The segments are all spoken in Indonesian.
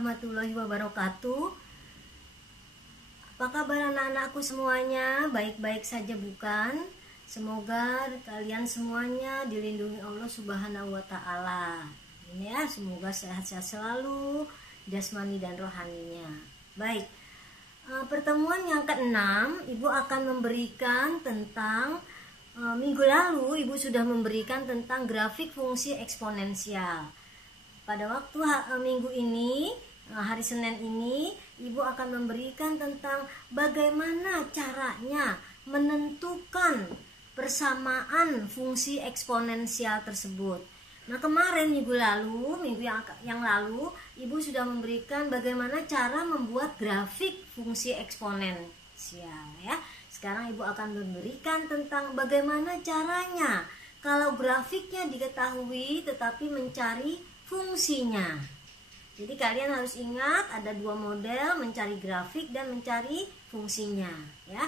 warahmatullahi wabarakatuh. Apa kabar anak-anakku semuanya? Baik-baik saja bukan? Semoga kalian semuanya dilindungi Allah Subhanahu wa Ta'ala. Ini ya, semoga sehat-sehat selalu jasmani dan rohaninya. Baik, pertemuan yang ke-6 Ibu akan memberikan tentang minggu lalu Ibu sudah memberikan tentang grafik fungsi eksponensial. Pada waktu minggu ini, hari Senin ini, Ibu akan memberikan tentang bagaimana caranya menentukan persamaan fungsi eksponensial tersebut. Nah, kemarin minggu yang lalu, Ibu sudah memberikan bagaimana cara membuat grafik fungsi eksponensial ya. Sekarang Ibu akan memberikan tentang bagaimana caranya kalau grafiknya diketahui tetapi mencari fungsinya. Jadi kalian harus ingat ada dua model, mencari grafik dan mencari fungsinya ya.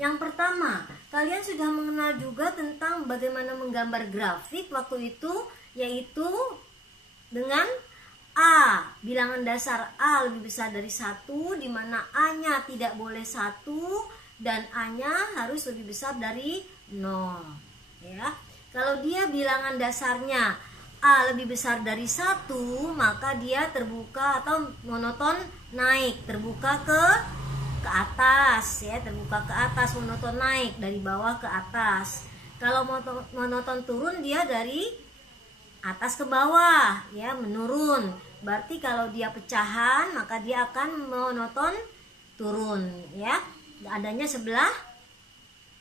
Yang pertama, kalian sudah mengenal juga tentang bagaimana menggambar grafik waktu itu, yaitu dengan A, bilangan dasar A lebih besar dari 1, di mana A-nya tidak boleh 1 dan A-nya harus lebih besar dari 0 ya. Kalau dia bilangan dasarnya A lebih besar dari 1, maka dia terbuka atau monoton naik, terbuka ke atas ya, terbuka ke atas, monoton naik dari bawah ke atas. Kalau monoton turun, dia dari atas ke bawah ya, menurun. Berarti kalau dia pecahan, maka dia akan monoton turun ya. Adanya sebelah,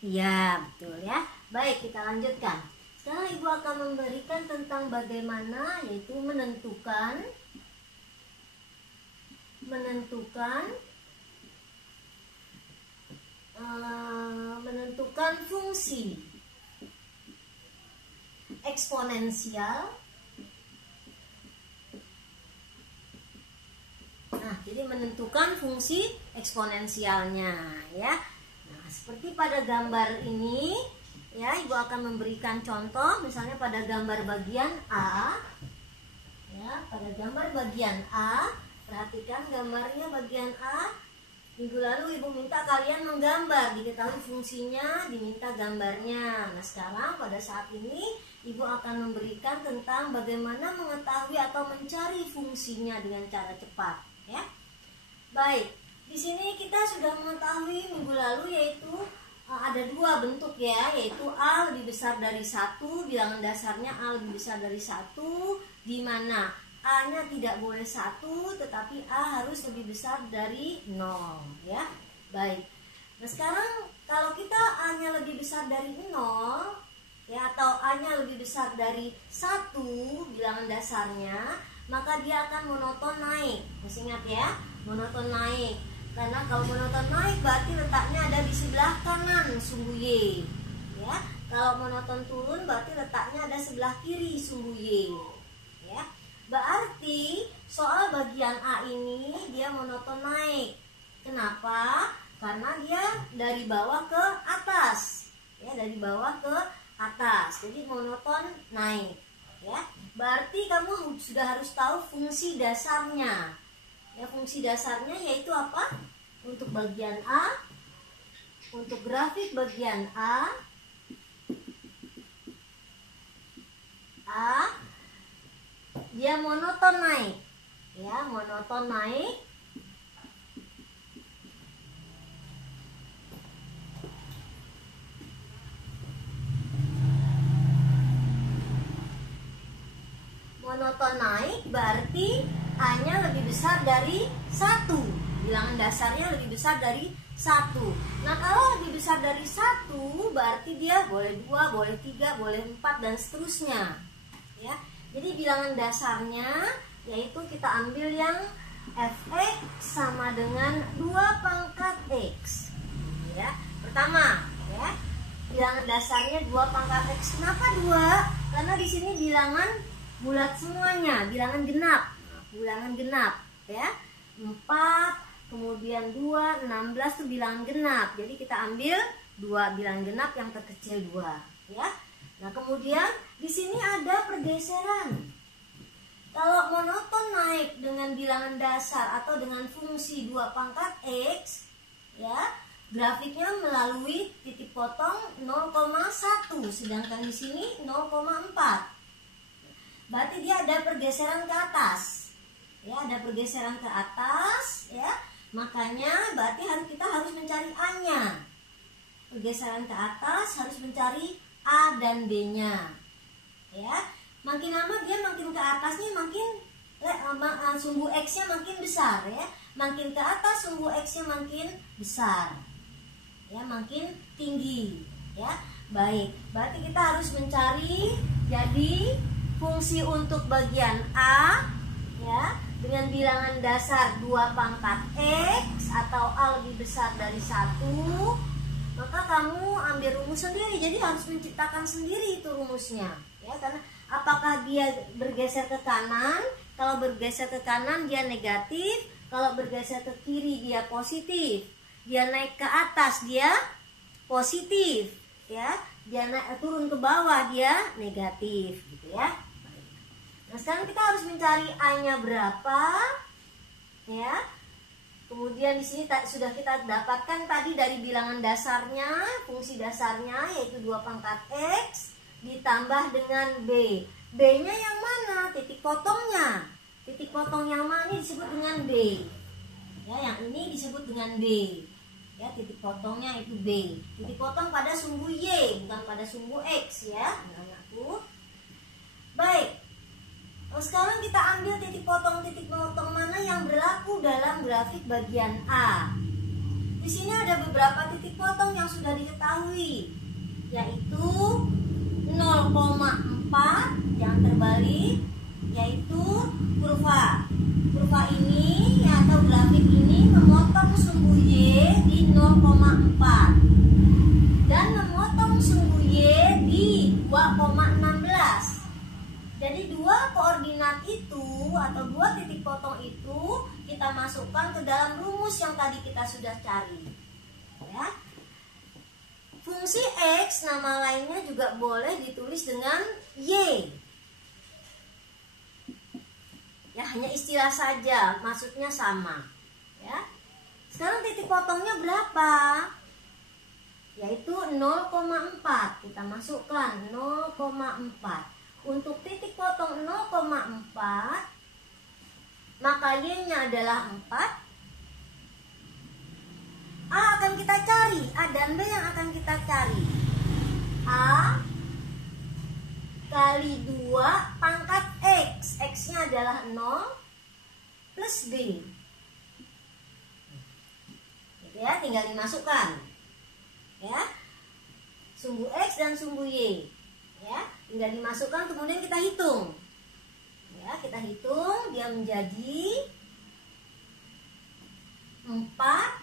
iya betul ya. Baik, kita lanjutkan. Sekarang Ibu akan memberikan tentang bagaimana, yaitu menentukan fungsi eksponensial. Nah, jadi menentukan fungsi eksponensialnya ya. Nah, seperti pada gambar ini ya, Ibu akan memberikan contoh, misalnya pada gambar bagian A ya, pada gambar bagian A, perhatikan gambarnya bagian A. Minggu lalu Ibu minta kalian menggambar, diketahui fungsinya, diminta gambarnya. Nah, sekarang pada saat ini Ibu akan memberikan tentang bagaimana mengetahui atau mencari fungsinya dengan cara cepat ya. Baik, di sini kita sudah mengetahui minggu lalu, yaitu ada dua bentuk ya, yaitu A lebih besar dari 1, bilangan dasarnya A lebih besar dari 1, di mana A-nya tidak boleh 1, tetapi A harus lebih besar dari 0 ya. Baik, nah sekarang kalau kita A-nya lebih besar dari 0 ya, atau A-nya lebih besar dari 1 bilangan dasarnya, maka dia akan monoton naik. Masih ingat ya, monoton naik. Karena kalau monoton naik berarti letaknya ada di sebelah kanan sumbu Y ya. Kalau monoton turun berarti letaknya ada sebelah kiri sumbu Y ya. Berarti soal bagian A ini dia monoton naik. Kenapa? Karena dia dari bawah ke atas ya, dari bawah ke atas. Jadi monoton naik ya. Berarti kamu sudah harus tahu fungsi dasarnya. Ya, fungsi dasarnya yaitu apa? Untuk bagian A, untuk grafik bagian A dia monoton naik ya, monoton naik. Monoton naik berarti A-nya lebih besar dari 1, bilangan dasarnya lebih besar dari 1. Nah, kalau lebih besar dari 1 berarti dia boleh 2, boleh 3, boleh 4 dan seterusnya ya. Jadi bilangan dasarnya yaitu kita ambil yang fx sama dengan 2 pangkat x ya. Pertama ya, bilangan dasarnya 2 pangkat x. Kenapa 2? Karena di sini bilangan bulat semuanya, bilangan genap. Bilangan genap ya, 4 kemudian 2, 16 itu bilangan genap. Jadi kita ambil 2 bilangan genap yang terkecil 2 ya. Nah, kemudian di sini ada pergeseran. Kalau monoton naik dengan bilangan dasar atau dengan fungsi 2 pangkat X, ya, grafiknya melalui titik potong 0,1, sedangkan di sini 0,4. Berarti dia ada pergeseran ke atas. Ya, ada pergeseran ke atas, ya. Makanya berarti kita harus mencari A-nya. Pergeseran ke atas harus mencari A dan B-nya. Ya, makin lama dia makin ke atasnya makin sumbu X-nya makin besar, ya. Makin ke atas sumbu X-nya makin besar. Ya, makin tinggi, ya. Baik, berarti kita harus mencari jadi fungsi untuk bagian A, ya, dengan bilangan dasar 2 pangkat X atau A lebih besar dari 1. Maka kamu ambil rumus sendiri, jadi harus menciptakan sendiri itu rumusnya, ya, karena apakah dia bergeser ke kanan? Kalau bergeser ke kanan dia negatif, kalau bergeser ke kiri dia positif, dia naik ke atas dia positif, ya, dia turun ke bawah dia negatif, gitu ya. Nah, sekarang kita harus mencari A-nya berapa, ya. Kemudian di sini sudah kita dapatkan tadi dari bilangan dasarnya, fungsi dasarnya yaitu 2 pangkat X ditambah dengan B. B-nya yang mana? Titik potongnya. Titik potong yang mana disebut dengan B. Ya, yang ini disebut dengan B. Ya, titik potongnya itu B. Titik potong pada sumbu Y, bukan pada sumbu X, ya, anak-anakku. Baik. Sekarang kita ambil titik potong mana yang berlaku dalam grafik bagian A. Di sini ada beberapa titik potong yang sudah diketahui, yaitu 0,4 yang terbalik, yaitu kurva. Kurva ini atau grafik ini memotong sumbu Y di 0,4 dan memotong sumbu Y di 2,16. Jadi dua koordinat itu atau dua titik potong itu kita masukkan ke dalam rumus yang tadi kita sudah cari. Ya. Fungsi X nama lainnya juga boleh ditulis dengan Y. Ya, hanya istilah saja, maksudnya sama. Ya. Sekarang titik potongnya berapa? Yaitu 0,4. Kita masukkan 0,4. Untuk titik potong 0,4, maka Y-nya adalah 4. A akan kita cari, A dan B yang akan kita cari. A kali 2 pangkat X. X-nya adalah 0 plus B. Gitu ya, tinggal dimasukkan. Ya. Sumbu X dan sumbu Y. Ya, tinggal dimasukkan, kemudian kita hitung. Ya, kita hitung, dia menjadi 4.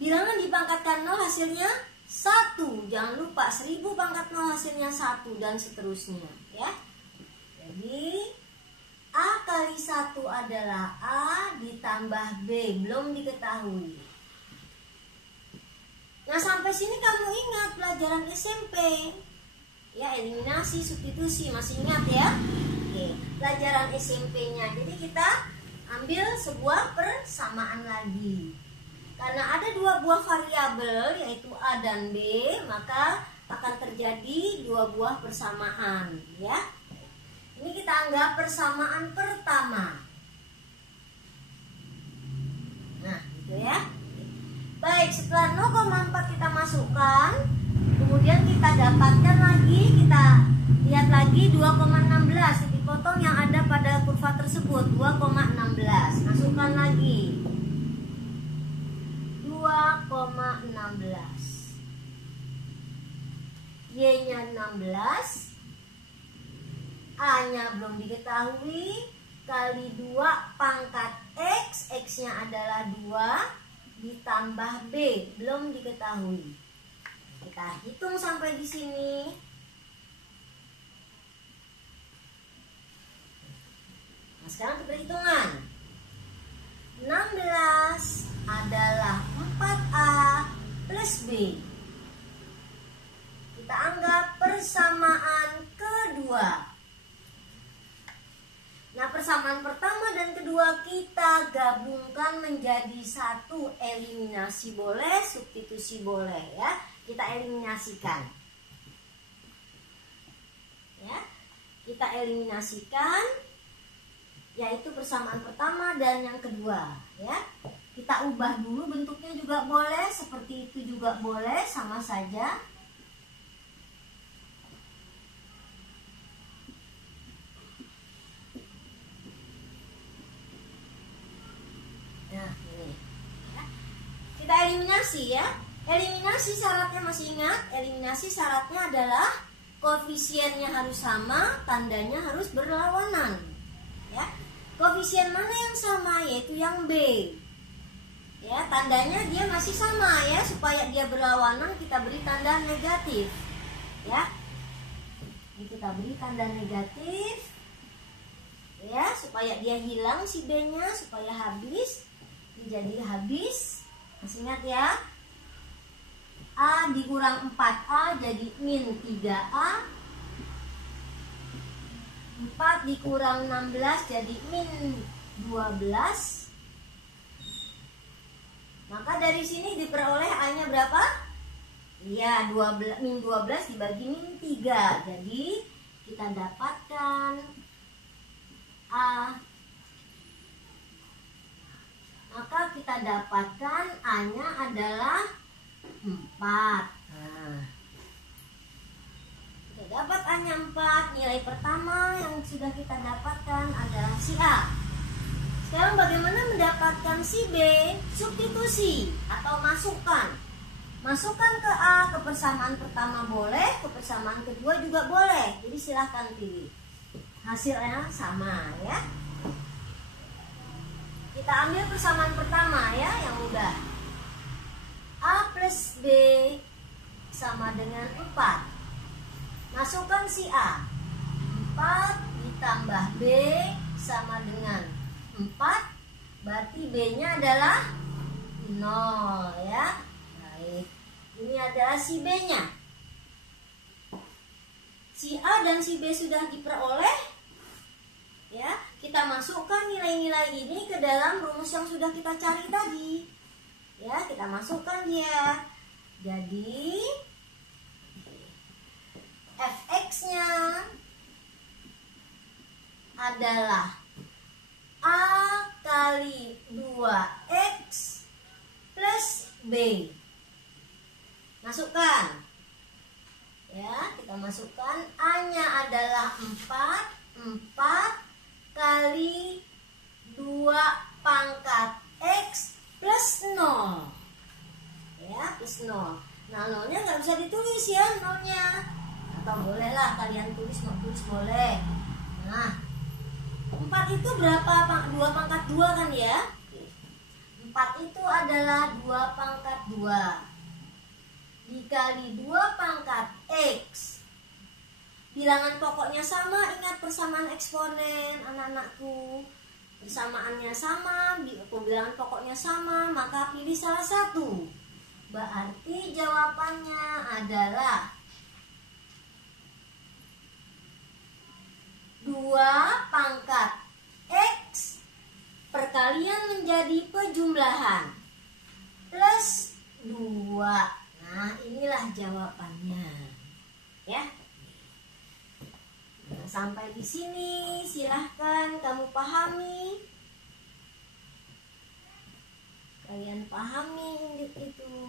Bilangan dipangkatkan 0 hasilnya 1. Jangan lupa 1000 pangkat 0 hasilnya 1 dan seterusnya, ya. Jadi A kali 1 adalah A ditambah B, belum diketahui. Nah, sampai sini kamu ingat pelajaran SMP. Ya, eliminasi, substitusi, masih ingat ya? Oke, pelajaran SMP-nya. Jadi kita ambil sebuah persamaan lagi. Karena ada 2 buah variabel yaitu A dan B, maka akan terjadi 2 buah persamaan, ya. Ini kita anggap persamaan pertama. Nah, gitu ya. Baik, setelah 0,4 kita masukkan, kemudian kita dapatkan lagi, kita lihat lagi 2,16 titik potong yang ada pada kurva tersebut, 2,16. Masukkan lagi 2,16. Y-nya 16, A-nya belum diketahui, kali 2 pangkat X, X-nya adalah 2 ditambah B, belum diketahui. Kita hitung sampai di sini. Nah, sekarang kita hitungan. 16 adalah 4A plus B. Kita anggap persamaan kedua. persamaan pertama dan kedua kita gabungkan menjadi satu. Eliminasi boleh, substitusi boleh ya. Kita eliminasikan. Ya. Kita eliminasikan yaitu persamaan pertama dan yang kedua ya. Kita ubah dulu bentuknya juga boleh, seperti itu juga boleh, sama saja. Nah, ini. Ya. Kita eliminasi ya. Eliminasi syaratnya masih ingat? Eliminasi syaratnya adalah koefisiennya harus sama, tandanya harus berlawanan. Ya. Koefisien mana yang sama? Yaitu yang B. Ya, tandanya dia masih sama ya, supaya dia berlawanan kita beri tanda negatif. Ya. Ini kita beri tanda negatif. Ya, supaya dia hilang si B-nya, supaya habis. Jadi habis. Masih ingat ya? A dikurang 4A jadi min 3A. 4 dikurang 16 jadi min 12. Maka dari sini diperoleh A-nya berapa? Iya, min 12 dibagi min 3. Jadi kita dapatkan A. Maka kita dapatkan A-nya adalah 4. Nah, kita dapat A-nya 4. Nilai pertama yang sudah kita dapatkan adalah si A. Sekarang bagaimana mendapatkan si B? Substitusi atau masukkan. Masukkan ke A, ke persamaan pertama boleh, ke persamaan kedua juga boleh. Jadi silahkan pilih. Hasilnya sama ya. Kita ambil persamaan pertama ya, yang mudah. A plus B sama dengan 4. Masukkan si A. 4 ditambah B sama dengan 4. Berarti B-nya adalah 0 ya. Baik. Ini adalah si B-nya. Si A dan si B sudah diperoleh. Ya, kita masukkan nilai-nilai ini ke dalam rumus yang sudah kita cari tadi. Ya, kita masukkan dia. Jadi fx-nya adalah A kali 2x plus B. Masukkan. Ya, kita masukkan. A-nya adalah 4 kali 2 pangkat x plus 0. Ya, plus 0. Nah, 0-nya nggak bisa ditulis ya, 0-nya. Atau bolehlah kalian tulis, mau tulis boleh. Nah, 4 itu berapa? 2 pangkat 2 kan ya? 4 itu adalah 2 pangkat 2 dikali 2 pangkat x. Bilangan pokoknya sama, ingat persamaan eksponen anak-anakku. Persamaannya sama, bilangan pokoknya sama, maka pilih salah satu. Berarti jawabannya adalah 2 pangkat x perkalian menjadi pejumlahan plus 2. Nah, inilah jawabannya. Ya. Nah, sampai di sini silahkan kamu pahami. Kalian pahami itu.